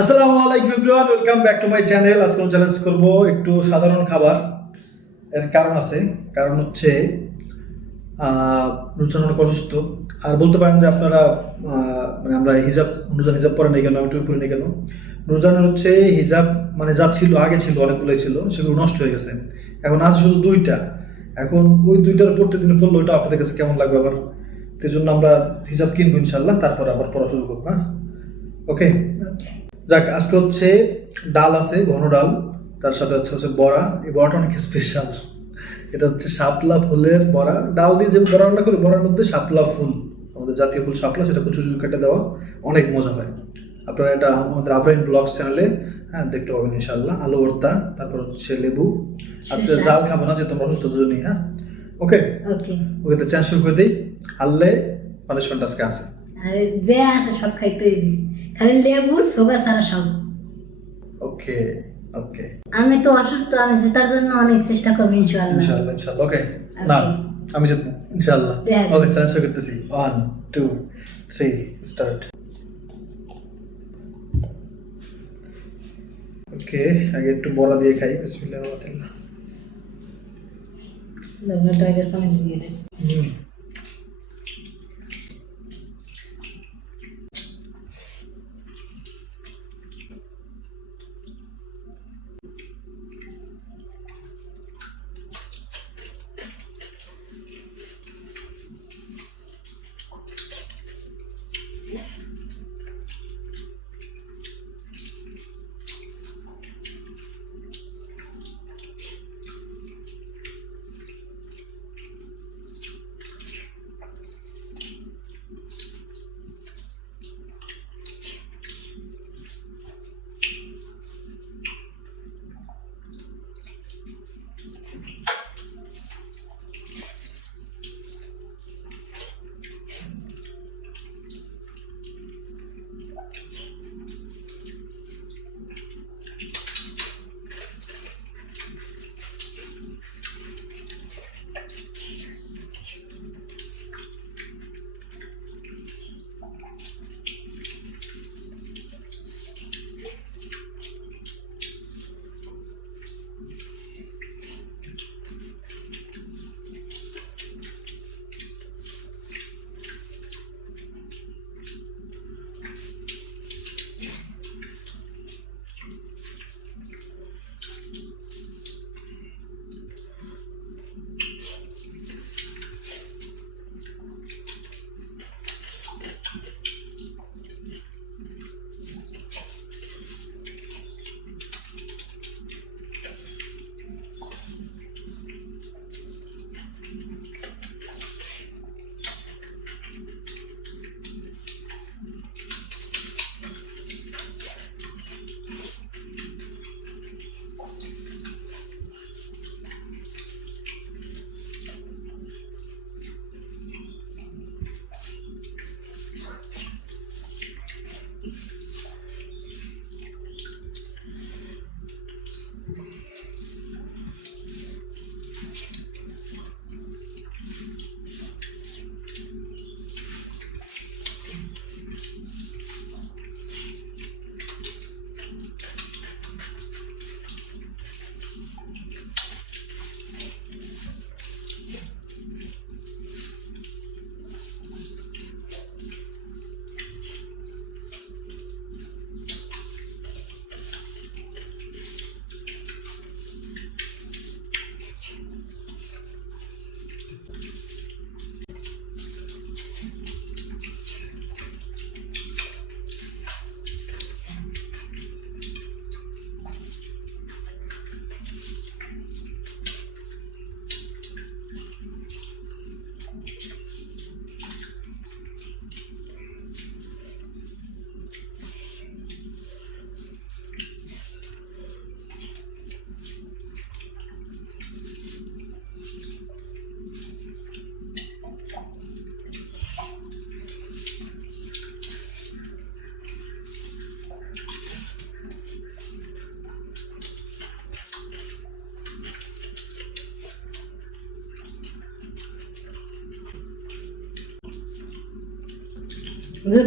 আসসালামু আলাইকুম everyone, welcome back to my channel. আজকে আমি চ্যালেঞ্জ করব একটু সাধারণ খাবার। এর কারণ আছে, কারণ হচ্ছে নুরজান অনেক অসুস্থ। আর বলতে পারেন যে আপনারা মানে আমরা হিজাব, নুরজান হিজাব পরে নেই কেন, আমি টুপি পরে নেই কেন। নুরজানের হচ্ছে হিজাব মানে যা ছিল আগে ছিল অনেকগুলোই ছিল, সেগুলো নষ্ট হয়ে গেছে। এখন আছে শুধু দুইটা। এখন ওই দুইটার প্রত্যেকদিন পড়লো, ওইটা আপনাদের কাছে কেমন লাগবে আবার। সেই জন্য আমরা হিজাব কিনবো ইনশাল্লাহ, তারপরে আবার পড়া শুরু করবো। হ্যাঁ, ওকে। যাক, আজকে হচ্ছে ডাল আছে, ঘন ডাল। তার সাথে হচ্ছে বড়া। এই বড়াটা অনেক স্পেশাল। এটা হচ্ছে শাপলা ফুলের বড়া। ডাল দিয়ে যে বড়া রান্না করি, বড়ার মধ্যে শাপলা ফুল, আমাদের জাতীয় ফুল শাপলা, সেটা কুচু কুচু কেটে দেওয়া। অনেক মজা হয়। আপনারা এটা আমাদের আব্রাহিম ব্লগস চ্যানেলে দেখতে পাবেন ইনশাল্লাহ। আলু ভর্তা, তারপর হচ্ছে লেবু। আজকে জাল খাবো না, যে তোমরা অসুস্থ দুজনই। হ্যাঁ, ওকে ওকে। ওকে, তো চ্যান্স শুরু করে দিই। হারলে পানিশমেন্ট আজকে আছে। যে আছে সব খাইতে খালি লেবুর সোগা ছাড়া সব। ওকে ওকে, আমি তো অসুস্থ, আমি জেতার জন্য অনেক চেষ্টা করবো ইনশাআল্লাহ। ইনশাআল্লাহ ইনশাআল্লাহ। ওকে, না আমি জিতবো ইনশাআল্লাহ। ওকে, চ্যালেঞ্জ শুরু করতেছি। 1 2 3 স্টার্ট। ওকে, আগে একটু বড়া দিয়ে খাই। বিসমিল্লাহির রহমানির রহিম। দাদা ডাইরেক্ট আমি দিয়ে দেন।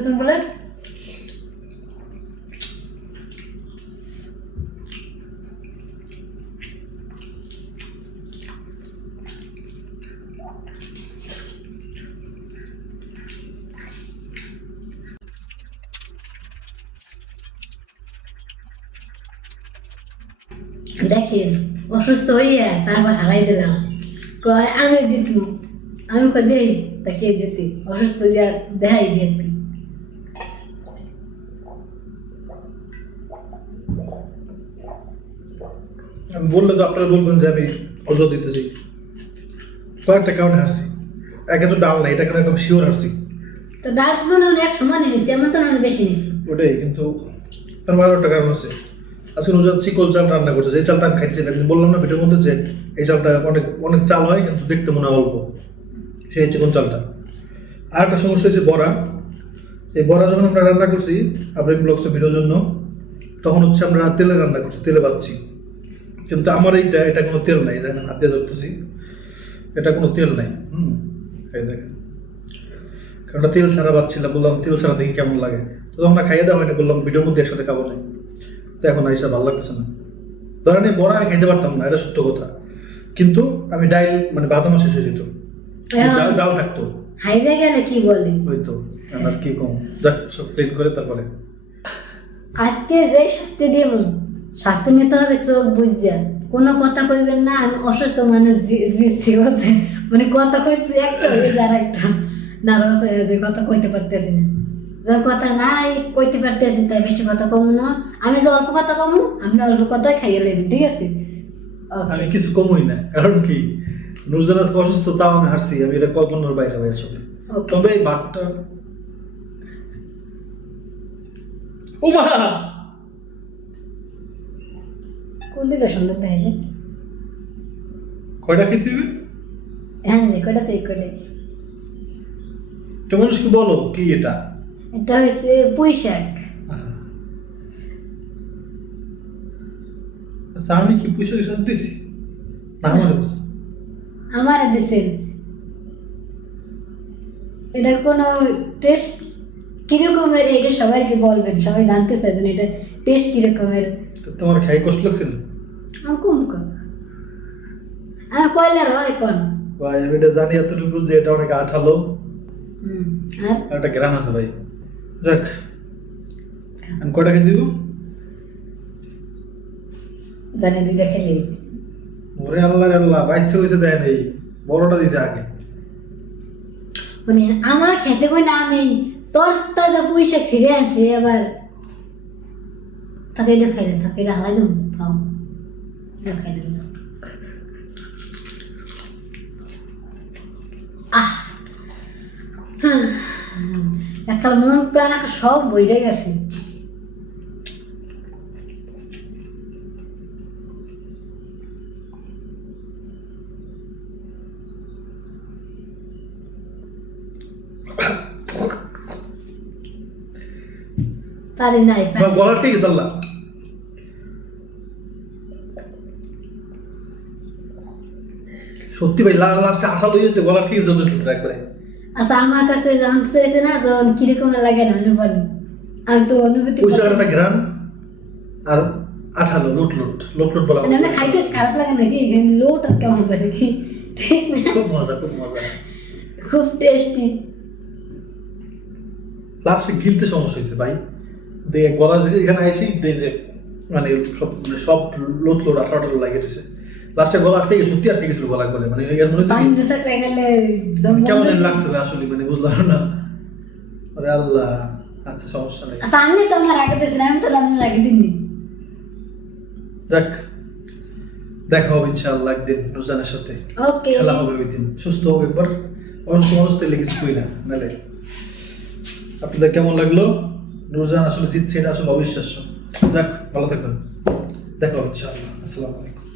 তুমি বলে দেখেন অসুস্থ হইয়া তারপর হারাই দিলাম, কয় আমি জিতবো, আমি কই দেই তা কে জিতে, অসুস্থ হইয়া দেখাই দিয়েছি। আমি বললে তো আপনারা বলবেন যে আমি অজুহাত দিতেছি। কয়েকটা কারণে হারছি, একে তো ডাল নাই, এটা কেন একদম শিওর হারছি। তো ডাল তো না এক সমান নিছি, আমার তো না বেশি নিছি। ওটাই, কিন্তু তার আরো একটা কারণ আছে। আজকে রোজার চিকল চাল রান্না করছে, যে চালটা আমি খাইছি না, কিন্তু বললাম না ভিডিওর মধ্যে যে এই চালটা অনেক অনেক চাল হয় কিন্তু দেখতে মনে হয় অল্প, সেই চিকন চালটা। আর একটা সমস্যা হয়েছে বড়া। এই বড়া যখন আমরা রান্না করছি আব্রাহিম ব্লগসের ভিডিওর জন্য, তখন হচ্ছে আমরা তেলে রান্না করছি, তেলে ভাজছি। কিন্তু আমার এটা কোনো তেল নাই, দেখেন হাত দিয়ে ধরতেছি, এটা কোনো তেল নাই। এই দেখেন, কারণ তেল ছাড়া ভাবছিলাম, বললাম তেল ছাড়া দেখি কেমন লাগে। তো তখন খাইয়ে দেওয়া হয়নি, বললাম ভিডিওর মধ্যে একসাথে খাবো না। তো এখন আইসা ভালো লাগতেছে না। ধরেন এই বড়া আমি খাইতে পারতাম না, এটা সত্য কথা, কিন্তু আমি ডাইল মানে বাদামও শেষ হয়ে যেত, ডাল থাকতো। হাইরে গেলে কি বলে, ওই তো আমার কি কম, যাক সব ক্লিন করে তারপরে আজকে যে শাস্তি দিব, শাস্তি নিতে হবে চোখ বুঝিয়া। কোনো কথা কইবেন না আমি অসুস্থ মানুষ জিতছি, মানে কথা কইছি একটা হয়ে যার একটা নার্ভাস হয়ে যে কথা কইতে পারতেছি না, যার কথা নাই কইতে পারতেছি তাই বেশি কথা কমু না। আমি যে অল্প কথা কমু, আপনি অল্প কথা খাইয়ে নেবেন, ঠিক আছে? আমি কিছু কমই না, কারণ কি নুরজান আজকে অসুস্থ, তাও আমি হারছি, আমি এটা কল্পনার বাইরে ভাই আসলে। তবে এই ভাতটা ও মা কোন দিকে সুন্দর দেখাইলে, কয়টা খেতে হবে? হ্যাঁ যে কয়টা সেই কয়টা। তো মানুষকে বলো কি এটা? এটা হয়েছে পুঁই শাক। আচ্ছা, আমি কি পুঁইশাকের সাথে দিছি না? আমার দিছেন। এটা কোনো টেস্ট কিরকমের এটা সবাইকে বলবেন, সবাই জানতে চাইছেন এটা টেস্ট কিরকমের। তোমার খাই কষ্ট লাগছিল? আমার কম কম, আমার কয়লার হয় কোন ভাই, আমি এটা জানি এতটুকু যে এটা অনেক আঠালো, আর একটা গ্রান আছে ভাই। যাক, আমি কয়টা খেয়ে দিব? জানি দুইটা খেলে। ওরে আল্লাহ রে আল্লাহ, বাইশে হয়েছে দেয় নেই, বড়টা দিছে আগে। মানে আমার খেতে কই না, আমি তোর তাজা পুঁই শাক ছিঁড়ে আনছি, এবার তাকে এটা খাই দেন, তাকে এটা হালাই দেবো, পাও এটা খাই দেন। একটা মন প্রাণ একটা সব বইরে গেছে। পারি নাই গলার ঠিক আছে আল্লাহ। সত্যি ভাই, লাস্টে আঠা লইয়ে যেতে গলার ঠিক যথেষ্ট একবারে। আচ্ছা, আমার কাছে জানতে চাইছে না যখন কিরকম লাগে না, আমি বলি আমি তো অনুভূতি একটা গ্রান আর আঠালো লোট লোট লোট লোট বলা, মানে খাইতে খারাপ লাগে নাকি? লোট আর কেমন লাগে কি? খুব মজা, খুব মজা, খুব টেস্টি। লাস্টে গিলতে সমস্যা হয়েছে ভাই, দিয়ে গলা এখানে আইসি যে মানে সব লোট লোট আঠা আঠা লাগিয়ে দিয়েছে। লাস্টে গলা আটকে গেছে, সত্যি আটকে গেছিল গলা গলে, মানে এর মনে হচ্ছে কেমন লাগছে ভাই আসলে, মানে বুঝলাম না। আরে আল্লাহ, আচ্ছা সমস্যা নেই। আচ্ছা, আমি তো আমার আগে দিয়েছি, আমি তো আমি লাগিয়ে দিননি। যাক, দেখা হবে ইনশাআল্লাহ একদিন নুরজানের সাথে, ওকে, খেলা হবে ওই দিন, সুস্থ হবে একবার। অসুস্থ মানুষ তো লেগে কিছুই না নালে। আপনাদের কেমন লাগলো? নুরজান আসলে জিতছে, এটা আসলে অবিশ্বাস্য। যাক, ভালো থাকবেন, দেখা হবে ইনশাআল্লাহ। আসসালামু আলাইকুম।